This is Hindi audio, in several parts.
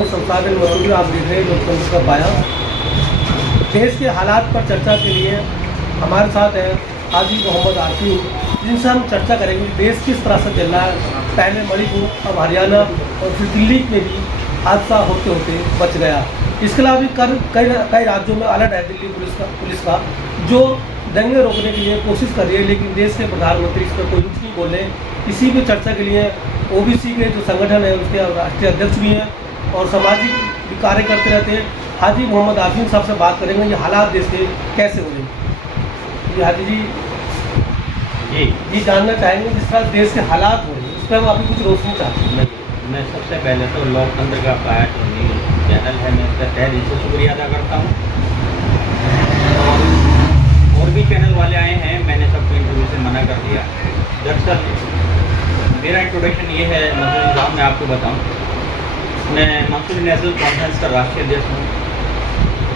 हूँ संसाधन मंत्री, आप देख रहे हैं लोकतंत्र का पाया। देश के हालात पर चर्चा के लिए हमारे साथ है हाजी मोहम्मद आसिफ, जिनसे हम चर्चा करेंगे देश किस तरह से चल रहा है। पहले मणिपुर, अब हरियाणा और फिर दिल्ली में भी हादसा होते होते बच गया। इसके अलावा भी कई राज्यों में अलर्ट है दिल्ली पुलिस का जो दंगे रोकने के लिए कोशिश कर रही है, लेकिन देश के प्रधानमंत्री इस पर कोई कुछ नहीं बोल रहे। इसी पे चर्चा के लिए ओबीसी के जो संगठन है उसके राष्ट्रीय अध्यक्ष भी हैं और सामाजिक भी कार्य करते रहते हैं। हाजी मोहम्मद आसिफ साहब से बात करेंगे ये हालात देश के कैसे हो रहे। जी हाजी जी ये जानना चाहेंगे जिस तरह देश के हालात हो रहे हैं, इस पर हम अभी कुछ रोशनी चाहते हैं। मैं सबसे पहले तो लोकतंत्र का पाया जो न्यूज़ चैनल है, मैं उसका तहे दिल से शुक्रिया अदा करता हूँ। और भी चैनल वाले आए हैं, मैंने सबको इंटरव्यू से मना कर दिया। दरअसल मेरा इंट्रोडक्शन ये है, मंसूरी साहब मैं आपको बताऊँ, मैं मंसूरी नेशनल कॉन्फ्रेंस का राष्ट्रीय अध्यक्ष हूँ।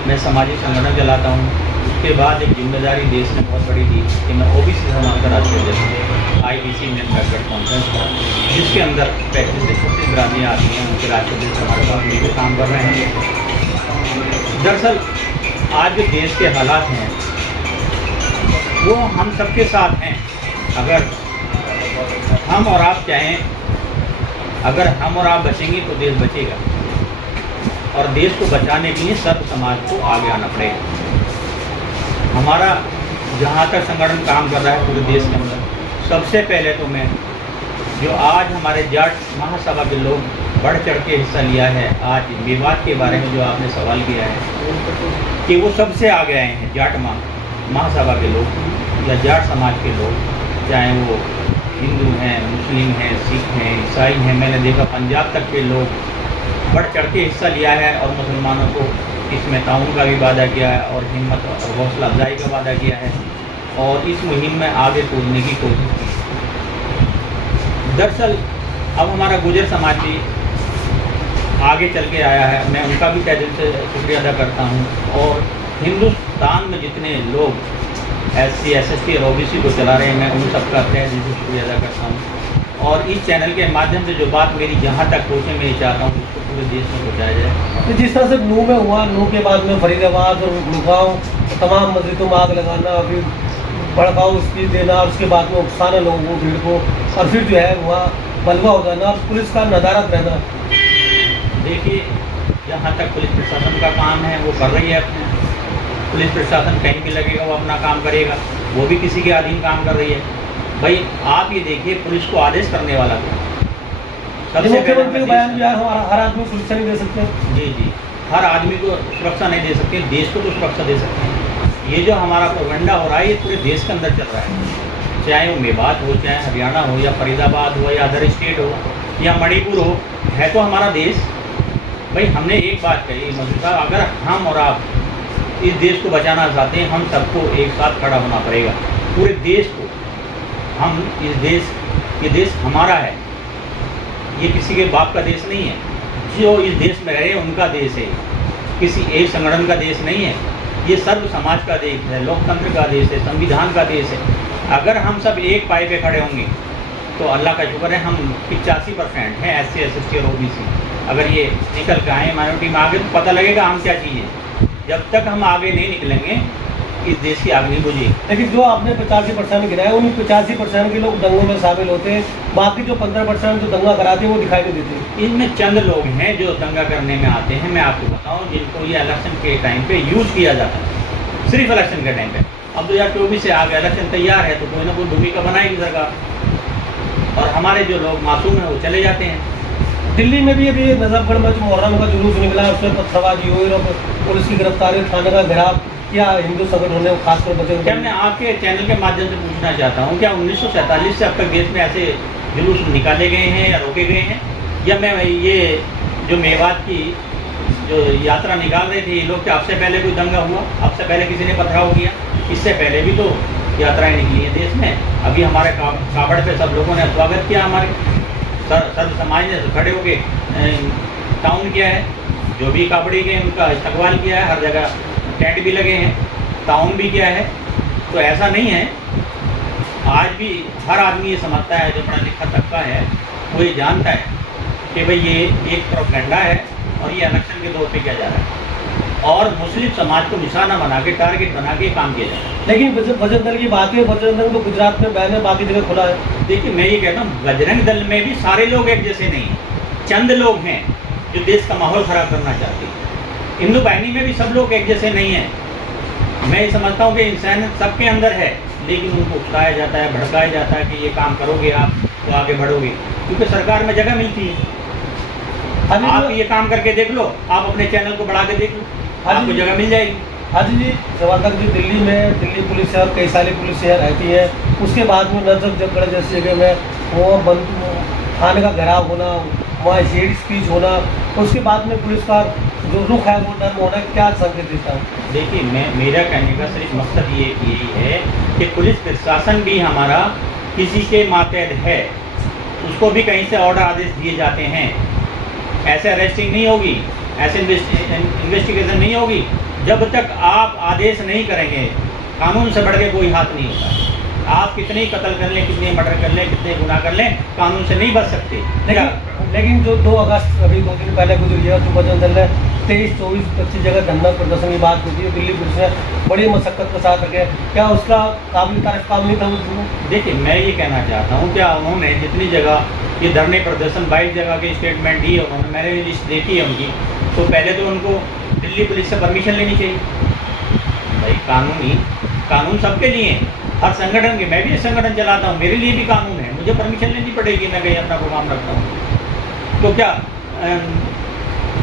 मैं सामाजिक संगठन चलाता हूँ। उसके बाद एक जिम्मेदारी देश ने बहुत बड़ी दी कि मैं ओबीसी समाज का राष्ट्रीय अध्यक्ष हूँ, IBC नेशनल कॉन्फ्रेंस का, जिसके अंदर 35 से 36 बिरादरियाँ आती हैं, उनके राष्ट्रीय अध्यक्ष हमारे साथ मिलकर काम कर रहे हैं। दरअसल आज जो देश के हालात हैं वो हम सबके साथ हैं। अगर हम और आप चाहें, अगर हम और आप बचेंगे तो देश बचेगा, और देश को बचाने के लिए सर्व समाज को आगे आना पड़ेगा। हमारा जहाँ तक संगठन काम कर रहा है पूरे देश के अंदर, सबसे पहले तो मैं जो आज हमारे जाट महासभा के लोग बढ़ चढ़ के हिस्सा लिया है, आज विवाद के बारे में जो आपने सवाल किया है कि वो सबसे आगे आए हैं, जाट महासभा के लोग या जाट समाज के लोग, चाहे वो हिंदू हैं, मुस्लिम हैं, सिख हैं, ईसाई हैं। मैंने देखा पंजाब तक के लोग बढ़ चढ़ के हिस्सा लिया है और मुसलमानों को इसमें ताउन का भी वादा किया है और हिम्मत और हौसला अफजाई का वादा किया है और इस मुहिम में आगे कूदने की कोशिश की। दरअसल अब हमारा गुर्जर समाज भी आगे चल के आया है, मैं उनका भी तहे दिल से शुक्रिया अदा करता हूँ। और हिंदुस्तान में जितने लोग SC, SST और OBC को चला रहे हैं, मैं उन सबका तहे दिल से शुक्रिया अदा करता हूँ। और इस चैनल के माध्यम से जो बात मेरी जहाँ तक पहुँचे, मैं ये चाहता हूँ उसको पूरे देश में पहुँचाया जाए। तो जिस तरह से नूह में हुआ, नूह के बाद में फरीदाबाद और गुड़गांव, तमाम मस्जिदों में आग लगाना, फिर भड़काऊ स्पीच देना, उसके बाद में उकसाना लोगों को, भीड़ को, और फिर जो है वहाँ बलवा हो जाना और पुलिस का नदारत रहना। देखिए, जहाँ तक पुलिस प्रशासन का काम है वो कर रही है अपने। पुलिस प्रशासन कहीं भी लगेगा वो अपना काम करेगा, वो भी किसी के अधीन काम कर रही है। भाई आप ये देखिए, पुलिस को आदेश करने वाला कौन? मुख्यमंत्री का बयान भी है, हमारा हर आदमी सुरक्षा नहीं दे सकते। जी, हर आदमी को सुरक्षा नहीं दे सकते, देश को तो सुरक्षा दे सकते हैं। ये जो हमारा प्रोपेगेंडा हो रहा है ये पूरे देश के अंदर चल रहा है, चाहे वो मेवात हो, चाहे हरियाणा हो, या फरीदाबाद हो, या अदर स्टेट हो, या मणिपुर हो, है तो हमारा देश। भाई हमने एक बात कही मंत्री साहब, अगर हम और आप इस देश को बचाना चाहते हैं, हम सबको एक साथ खड़ा होना पड़ेगा, पूरे देश को। हम इस देश, ये देश हमारा है, ये किसी के बाप का देश नहीं है। जो इस देश में रहे उनका देश है, किसी एक संगठन का देश नहीं है। ये सर्व समाज का देश है, लोकतंत्र का देश है, संविधान का देश है। अगर हम सब एक पाए पे खड़े होंगे तो अल्लाह का शुक्र है हम 85% हैं SC, SST और OBC। अगर ये निकल के आए माइनॉरिटी में आगे तो पता लगेगा हम क्या चाहिए। जब तक हम आगे नहीं निकलेंगे इस देश की आग नहीं बुझेगी। लेकिन जो आपने 85% गिराया, उन 85% के लोग दंगों में शामिल होते हैं, बाकी जो 15% जो दंगा कराते हैं वो दिखाई नहीं देते। इनमें चंद लोग हैं जो दंगा करने में आते हैं, मैं आपको बताऊं, जिनको ये इलेक्शन के टाइम पे यूज़ किया जाता है, सिर्फ इलेक्शन के टाइम पे। अब 2024 से आगे इलेक्शन तैयार है तो कोई ना कोई भूमिका बनाएगी सरकार, और हमारे जो लोग मासूम हैं वो चले जाते हैं। दिल्ली में भी अभी नजफगढ़ में जो मुहर्रम का जुलूस निकला, उसमें पत्थरबाजी हुई और पुलिस की गिरफ्तारी, थाने का घेराव, क्या हिंदू संगठनों ने खासकर बचे? क्या मैं आपके चैनल के माध्यम से पूछना चाहता हूँ, क्या 1947 से अब तक देश में ऐसे जुलूस निकाले गए हैं या रोके गए हैं? या मैं ये जो मेवात की जो यात्रा निकाल रहे थे ये लोग, क्या आपसे पहले कोई दंगा हुआ? आपसे पहले किसी ने पथराव किया? इससे पहले भी तो यात्राएं निकली हैं देश में। अभी हमारे कावड़ पे सब लोगों ने स्वागत किया, हमारे सर्व समाज ने खड़े होके टाउन किया है, जो भी कावड़ी गए उनका इस्तकबाल किया है, हर जगह टेंट भी लगे हैं, टाउन भी किया है। तो ऐसा नहीं है, आज भी हर आदमी ये समझता है, जो पढ़ा लिखा तबका है वो ये जानता है कि भाई ये एक प्रोपेगेंडा है और ये इलेक्शन के तौर पे किया जा रहा है और मुस्लिम समाज को निशाना बना के, टारगेट बना के काम किया जा रहा है। लेकिन बजरंग दल की बात है, बजरंग दल तो गुजरात में बैन है, बाकी जगह खुला है। देखिए मैं ये कहता हूँ बजरंग दल में भी सारे लोग एक जैसे नहीं हैं, चंद लोग हैं जो देश का माहौल खराब करना चाहते हैं। हिंदू बाहिनी में भी सब लोग एक जैसे नहीं हैं। मैं ये समझता हूँ कि इंसान सबके अंदर है, लेकिन उनको उकसाया जाता है, भड़काया जाता है कि ये काम करोगे आप तो आगे बढ़ोगे, क्योंकि सरकार में जगह मिलती है। आप ये काम करके देख लो, आप अपने चैनल को बढ़ा के देख लो, आपको जगह मिल जाएगी। हाजी जी, जवाहर जी दिल्ली में, दिल्ली पुलिस शहर, कई सारी पुलिस शहर रहती है, उसके बाद में नजर जबगढ़ जैसी जगह में वो थाने का घेराव होना, वहाँ हेड स्पीच होना, उसके बाद में पुलिस का जो रुख है वो नर्म होना, क्या संकेत देता है? देखिए मेरा कहने का सिर्फ मकसद ये यही है कि पुलिस प्रशासन भी हमारा किसी के मातहत है, उसको भी कहीं से ऑर्डर आदेश दिए जाते हैं। ऐसे अरेस्टिंग नहीं होगी, ऐसे इन्वेस्टिगेशन नहीं होगी जब तक आप आदेश नहीं करेंगे। कानून से बढ़ के कोई हाथ नहीं होता। आप कितने ही कत्ल कर लें, कितने मर्डर कर लें, कितने गुनाह कर लें, कानून से नहीं बच सकते। लेकिन जो 2 अगस्त अभी 2 दिन पहले गुजरी है, जो बजरंग दल ने 23, 24, 25 जगह धरना प्रदर्शन की बात होती है, दिल्ली पुलिस ने बड़ी मशक्कत के साथ रखे, क्या उसका काबिल तारीफ काम नहीं था उसमें? देखिए मैं ये कहना चाहता हूँ क्या उन्होंने जितनी जगह ये धरने प्रदर्शन 22 जगह के स्टेटमेंट दी है उन्होंने, मैंने लिस्ट देखी है उनकी, तो पहले तो उनको दिल्ली पुलिस से परमिशन लेनी चाहिए। भाई कानून सबके लिए है, हर संगठन के, मैं भी संगठन चलाता हूँ, मेरे लिए भी कानून है, मुझे परमिशन लेनी पड़ेगी, मैं कहीं अपना प्रोग्राम रखता हूँ। तो क्या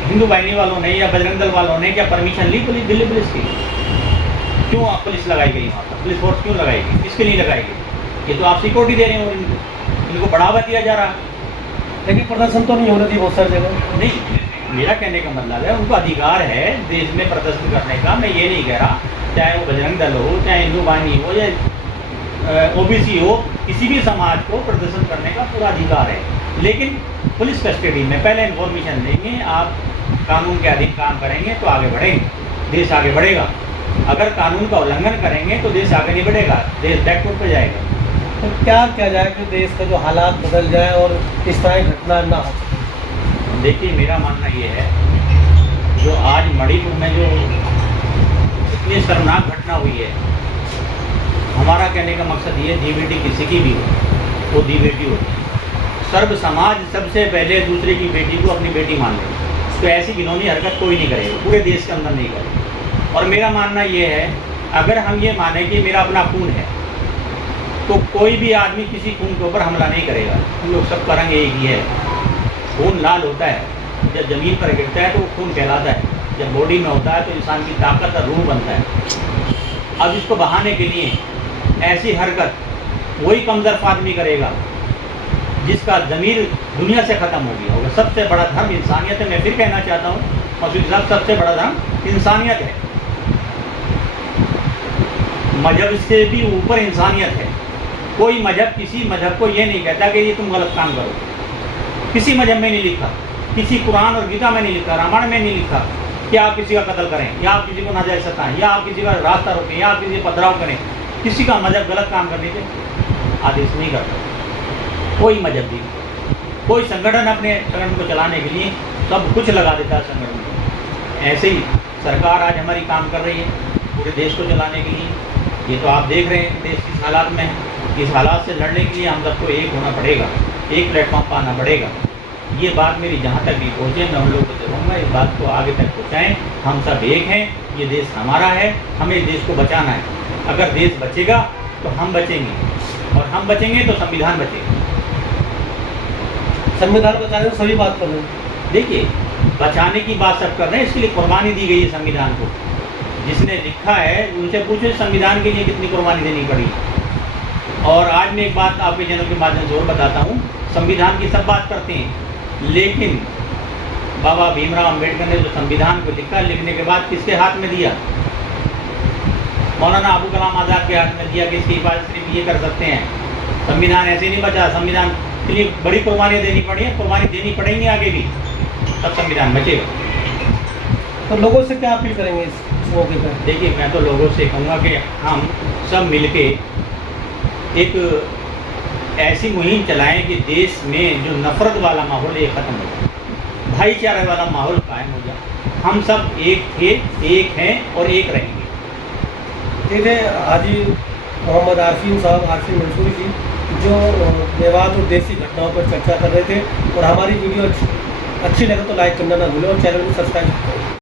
हिंदू बाहिनी वालों ने या बजरंग दल वालों ने क्या परमिशन ली दिल्ली पुलिस की? क्यों पुलिस लगाई गई वहाँ पर? पुलिस फोर्स क्यों लगाई गई? किसके लिए लगाई गई? ये तो आप सिक्योरिटी दे रहे हैं और इनको बढ़ावा दिया जा रहा है। लेकिन प्रदर्शन तो नहीं होना चाहिए बहुत सारी जगह। नहीं, मेरा कहने का मतलब है उनको अधिकार है देश में प्रदर्शन करने का। मैं ये नहीं कह रहा चाहे वो बजरंग दल हो, चाहे हिंदू बाहिनी हो या ओबीसी हो, किसी भी समाज को प्रदर्शन करने का पूरा अधिकार है, लेकिन पुलिस कस्टडी में पहले इन्फॉर्मेशन देंगे। आप कानून के अधीन काम करेंगे तो आगे बढ़ेंगे, देश आगे बढ़ेगा। अगर कानून का उल्लंघन करेंगे तो देश आगे नहीं बढ़ेगा, देश बैकवर्ड पे जाएगा। तो क्या किया जाए कि देश का जो हालात बदल जाए और इस तरह की घटना ना हो? देखिए मेरा मानना ये है, जो आज मणिपुर में जो इतनी शर्मनाक घटना हुई है, हमारा कहने का मकसद ये, दी बेटी किसी की भी हो, वो दी बेटी होती है। सर्व समाज सबसे पहले दूसरे की बेटी को अपनी बेटी मान ले, तो ऐसी घिनौनी हरकत कोई नहीं करेगा, पूरे देश के अंदर नहीं करेगा। और मेरा मानना ये है, अगर हम ये माने कि मेरा अपना खून है, तो कोई भी आदमी किसी खून के ऊपर हमला नहीं करेगा। हम लोग सब का रंग एक ही है, खून लाल होता है, जब ज़मीन पर गिरता है तो वो खून कहलाता है, जब बॉडी में होता है तो इंसान की ताकत और रूह बनता है। अब इसको बहाने के लिए ऐसी हरकत वही कमजोर आदमी करेगा जिसका ज़मीर दुनिया से ख़त्म हो गया होगा। सबसे बड़ा धर्म इंसानियत है। मैं फिर कहना चाहता हूँ मसूद साहब, सबसे बड़ा धर्म इंसानियत है, मजहब से भी ऊपर इंसानियत है। कोई मजहब किसी मजहब को ये नहीं कहता कि ये तुम गलत काम करो, किसी मजहब में नहीं लिखा, किसी कुरान और गीता में नहीं लिखा, रामायण में नहीं लिखा कि आप किसी का कत्ल करें या आप किसी को नाजायज सताएं या आप किसी का रास्ता रोकें या आप किसी का पथराव करें। किसी का मजहब गलत काम करने के आदेश नहीं करता, कोई मजहब भी। कोई संगठन अपने संगठन को चलाने के लिए सब कुछ लगा देता है संगठन में। ऐसे ही सरकार आज हमारी काम कर रही है पूरे देश को चलाने के लिए। ये तो आप देख रहे हैं देश किस हालात में है। इस हालात से लड़ने के लिए हम सबको एक होना पड़ेगा, एक प्लेटफॉर्म पर आना पड़ेगा। ये बात मेरी जहाँ तक भी पहुँचे, मैं उन लोगों से कहूँगा इस बात को आगे तक पहुँचाएँ। हम सब एक हैं, ये देश हमारा है, हमें देश को बचाना है। अगर देश बचेगा तो हम बचेंगे और हम बचेंगे तो संविधान बचेगा। संविधान बचाने की सभी बात कर रहे हैं। देखिए बचाने की बात सब कर रहे हैं, इसके लिए कुर्बानी दी गई है संविधान को। जिसने लिखा है उनसे पूछो संविधान के लिए कितनी कुर्बानी देनी पड़ी। और आज मैं एक बात आपके चैनल के माध्यम से और बताता हूँ, संविधान की सब बात करते हैं, लेकिन बाबा भीमराव अम्बेडकर ने जो संविधान को लिखा, लिखने के बाद किसके हाथ में दिया? मौलाना अबुल कलाम आज़ाद के हाथ में दिया कि इसकी हिफाजत सिर्फ ये कर सकते हैं। संविधान ऐसे नहीं बचा, संविधान के लिए बड़ी कुर्बानियाँ देनी पड़ी है, कुर्बानी देनी पड़ेंगी आगे भी, तब संविधान बचेगा। तो लोगों से क्या अपील करेंगे इस मौके पर? देखिए मैं तो लोगों से कहूँगा कि हम सब मिलके एक ऐसी मुहिम चलाएं कि देश में जो नफरत वाला माहौल है ये ख़त्म हो जाए। भाईचारे वाला माहौल कायम हो जाए। हम सब एक थे, एक हैं और एक रहेंगे। ये थे हाजी मोहम्मद आसिम साहब, आसिम मंसूरी जी, जो मेवात और देश की घटनाओं पर चर्चा कर रहे थे। और हमारी वीडियो अच्छी लगे तो लाइक करना ना भूलें और चैनल को सब्सक्राइब करें।